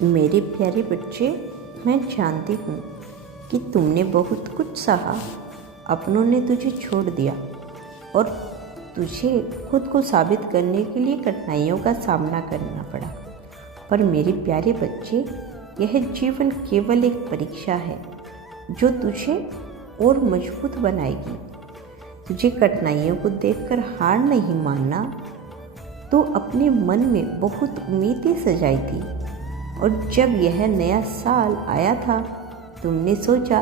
मेरे प्यारे बच्चे, मैं जानती हूँ कि तुमने बहुत कुछ सहा। अपनों ने तुझे छोड़ दिया और तुझे खुद को साबित करने के लिए कठिनाइयों का सामना करना पड़ा। पर मेरे प्यारे बच्चे, यह जीवन केवल एक परीक्षा है जो तुझे और मजबूत बनाएगी। तुझे कठिनाइयों को देखकर हार नहीं मानना। तो अपने मन में बहुत उम्मीदें सजाई थी और जब यह नया साल आया था, तुमने सोचा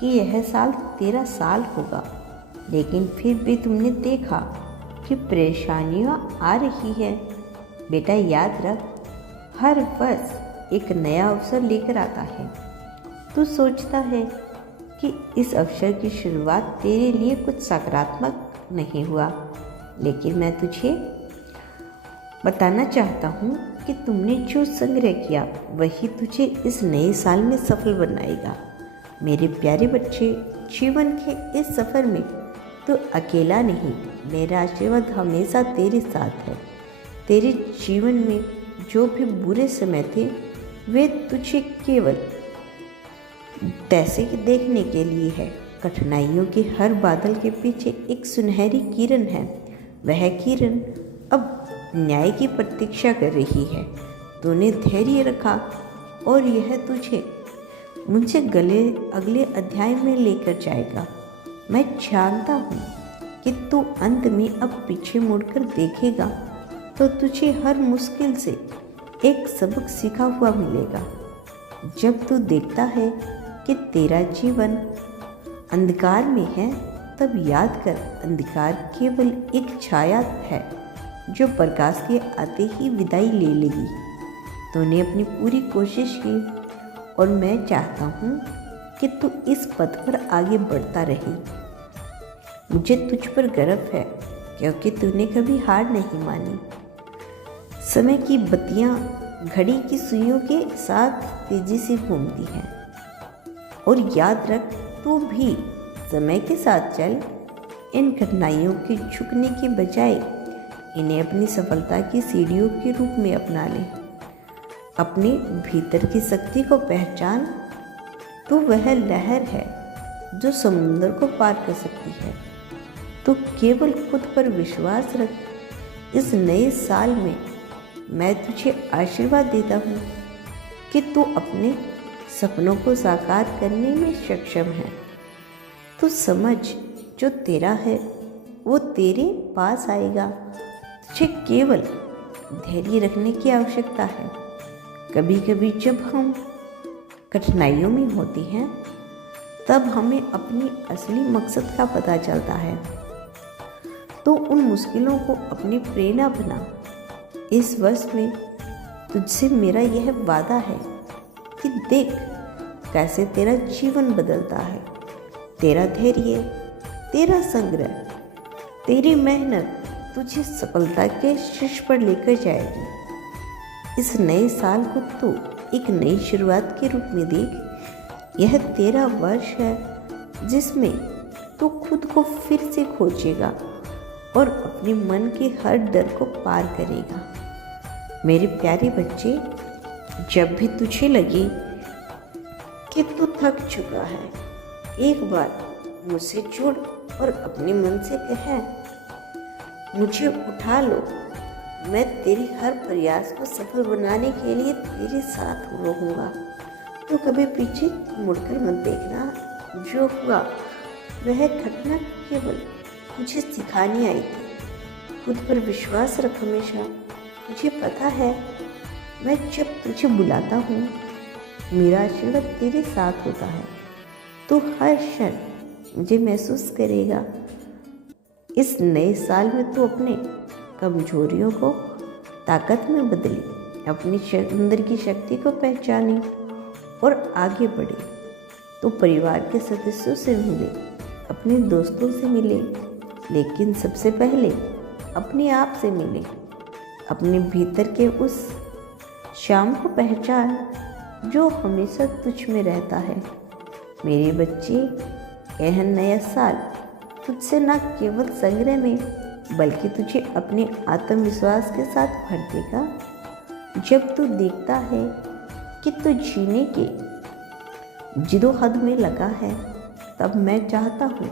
कि यह साल तेरा साल होगा। लेकिन फिर भी तुमने देखा कि परेशानियां आ रही है। बेटा, याद रख, हर वर्ष एक नया अवसर लेकर आता है। तू सोचता है कि इस अवसर की शुरुआत तेरे लिए कुछ सकारात्मक नहीं हुआ, लेकिन मैं तुझे बताना चाहता हूँ कि तुमने जो संग्रह किया वही तुझे इस नए साल में सफल बनाएगा। मेरे प्यारे बच्चे, जीवन के इस सफ़र में तो अकेला नहीं, मेरा आशीर्वाद हमेशा तेरे साथ है। तेरे जीवन में जो भी बुरे समय थे वे तुझे केवल तैसे देखने के लिए है। कठिनाइयों के हर बादल के पीछे एक सुनहरी किरण है। वह किरण अब न्याय की प्रतीक्षा कर रही है। तूने धैर्य रखा और यह तुझे मुझसे अगले अध्याय में लेकर जाएगा। मैं जानता हूँ कि तू अंत में अब पीछे मुड़कर देखेगा तो तुझे हर मुश्किल से एक सबक सीखा हुआ मिलेगा। जब तू देखता है कि तेरा जीवन अंधकार में है, तब याद कर, अंधकार केवल एक छाया है जो प्रकाश के आते ही विदाई ले लेगी। तूने अपनी पूरी कोशिश की और मैं चाहता हूँ कि तू इस पथ पर आगे बढ़ता रहे। मुझे तुझ पर गर्व है क्योंकि तूने कभी हार नहीं मानी। समय की बत्तियाँ घड़ी की सुइयों के साथ तेजी से घूमती हैं और याद रख, तू भी समय के साथ चल। इन कठिनाइयों के झुकने के बजाय इन्हें अपनी सफलता की सीढ़ियों के रूप में अपना ले। अपने भीतर की शक्ति को पहचान। तो वह लहर है जो समुद्र को पार कर सकती है। तो केवल खुद पर विश्वास रख। इस नए साल में मैं तुझे आशीर्वाद देता हूँ कि तू अपने सपनों को साकार करने में सक्षम है। तो समझ, जो तेरा है वो तेरे पास आएगा। तुझे केवल धैर्य रखने की आवश्यकता है। कभी कभी जब हम कठिनाइयों में होती हैं, तब हमें अपनी असली मकसद का पता चलता है। तो उन मुश्किलों को अपनी प्रेरणा बना। इस वर्ष में तुझसे मेरा यह वादा है कि देख कैसे तेरा जीवन बदलता है। तेरा धैर्य, तेरा संग्रह, तेरी मेहनत तुझे सफलता के शीर्ष पर लेकर जाएगी। इस नए साल को तू एक नई शुरुआत के रूप में देख। यह तेरा वर्ष है जिसमें तू खुद को फिर से खोजेगा और अपने मन के हर डर को पार करेगा। मेरे प्यारे बच्चे, जब भी तुझे लगे कि तू थक चुका है, एक बार मुझसे जुड़ और अपने मन से कह, मुझे उठा लो। मैं तेरे हर प्रयास को सफल बनाने के लिए तेरे साथ रहूँगा। तो कभी पीछे मुड़कर मत देखना। जो हुआ वह घटना केवल मुझे सिखानी आई थी। खुद पर विश्वास रख हमेशा। मुझे पता है, मैं जब तुझे बुलाता हूँ, मेरा आशीर्वाद तेरे साथ होता है। तो हर क्षण मुझे महसूस करेगा। इस नए साल में तू अपने कमजोरियों को ताकत में बदले, अपनी अंदर की शक्ति को पहचाने और आगे बढ़े। तो परिवार के सदस्यों से मिले, अपने दोस्तों से मिले, लेकिन सबसे पहले अपने आप से मिले। अपने भीतर के उस शाम को पहचान जो हमेशा तुझ में रहता है। मेरे बच्चे, यह नया साल तुझसे न केवल संग्रह में बल्कि तुझे अपने आत्मविश्वास के साथ भर देगा। जब तू देखता है कि तू जीने के जिदोहद में लगा है, तब मैं चाहता हूँ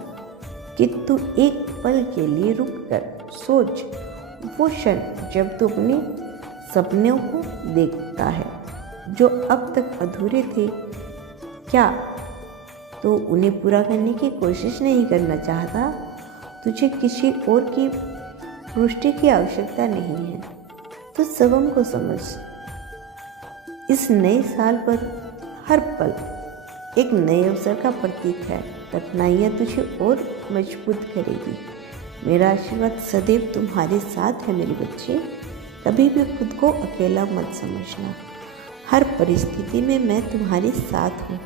कि तू एक पल के लिए रुक कर सोच, वो क्षण जब तू अपने सपनों को देखता है जो अब तक अधूरे थे। क्या तो उन्हें पूरा करने की कोशिश नहीं करना चाहता? तुझे किसी और की पुष्टि की आवश्यकता नहीं है। तो सबम को समझ, इस नए साल पर हर पल एक नए अवसर का प्रतीक है। कठिनाइयाँ तुझे और मजबूत करेगी। मेरा आशीर्वाद सदैव तुम्हारे साथ है मेरे बच्चे। कभी भी खुद को अकेला मत समझना। हर परिस्थिति में मैं तुम्हारे साथ हूँ।